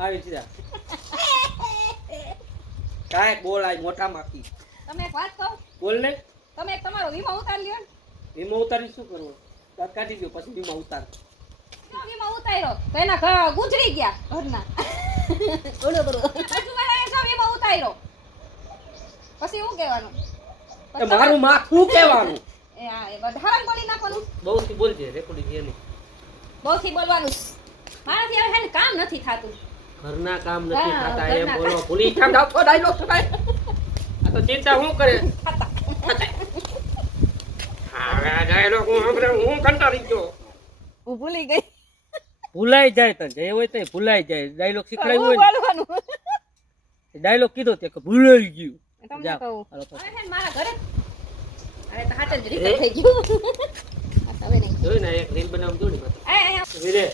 આવી સીધા કાંઈ બોલ આય મોટા માખી તમે એક વાત કહો. બોલ ને. તમે એક તમારો વીમો ઉતાર લ્યો ને. વીમો ઉતારી શું કરવું? કાઢી દો પછી વીમો ઉતાર. વીમો ઉતાર્યો? તો એના ઘર ગુજરી ગયા ઘરના. બોલો બોલો. હજુ વાળાએ એનો વીમો ઉતાર્યો? પછી શું કહેવાનું? મારું માથું કહેવાનું. એ હા એ વધારે બોલી નાખવાનું. બહુ થી બોલજે રેકોર્ડિંગ નહીં બહુથી બોલવાનું. મારાથી હવે કામ નથી થતું. ઘરના કામ નથી થતા એમ બોલો. ભૂલી કામ છો ડાયલોગ સુનાય આ તો ચિંતા હું કરે? હા ડાયલોગ હું સાંભળે હું કંટાળી ગયો. હું ભૂલી ગઈ. ભૂલાઈ જાય તને જે હોય તે ભૂલાઈ જાય. ડાયલોગ શીખડાયું હોય ડાયલોગ કીધો તે કે ભૂલાઈ ગયું. તમને કહું. હવે છે મારા ઘરે. અરે તો હાથ જ રીતે થઈ ગયું. હવે નહીં. જોઈ ને એક રીલ બનાવવા દો ને વીરે.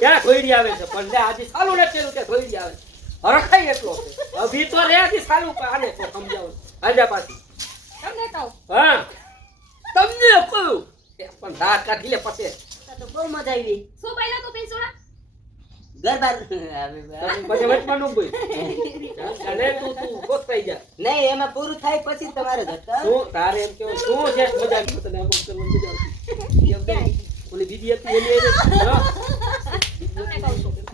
ક્યાં ઘોડી આવે છે? પણ લે આજે સાલું ને થયેલું કે ઘોડી આવે છે. હરખાઈ એટલો છે. અભી તો રે આજે સાલું આને તો સમજાવું. આજે પાછી. તમને કહું હા. તમને કહું. પણ દાંત કાઢી લે પછી. તો બહુ મજા આવી શું પહેલા તું પિંસુડા એમાં પૂરું થાય પછી તમારે તારે એમ કેવું શું છે? મજા તને. ઓલી બીજી હતી એની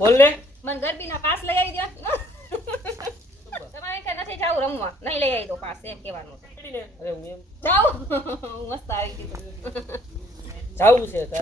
કહું લે મને ગરબીના પાસ લઈ આવી દો તમારે કે નથી જાવ રમવા. નહીં લઈ આવી દો પાસ એમ કહેવાનું અરે હું એમ. જાવ મસ્ત આવી ગયું જાવું છે તારે.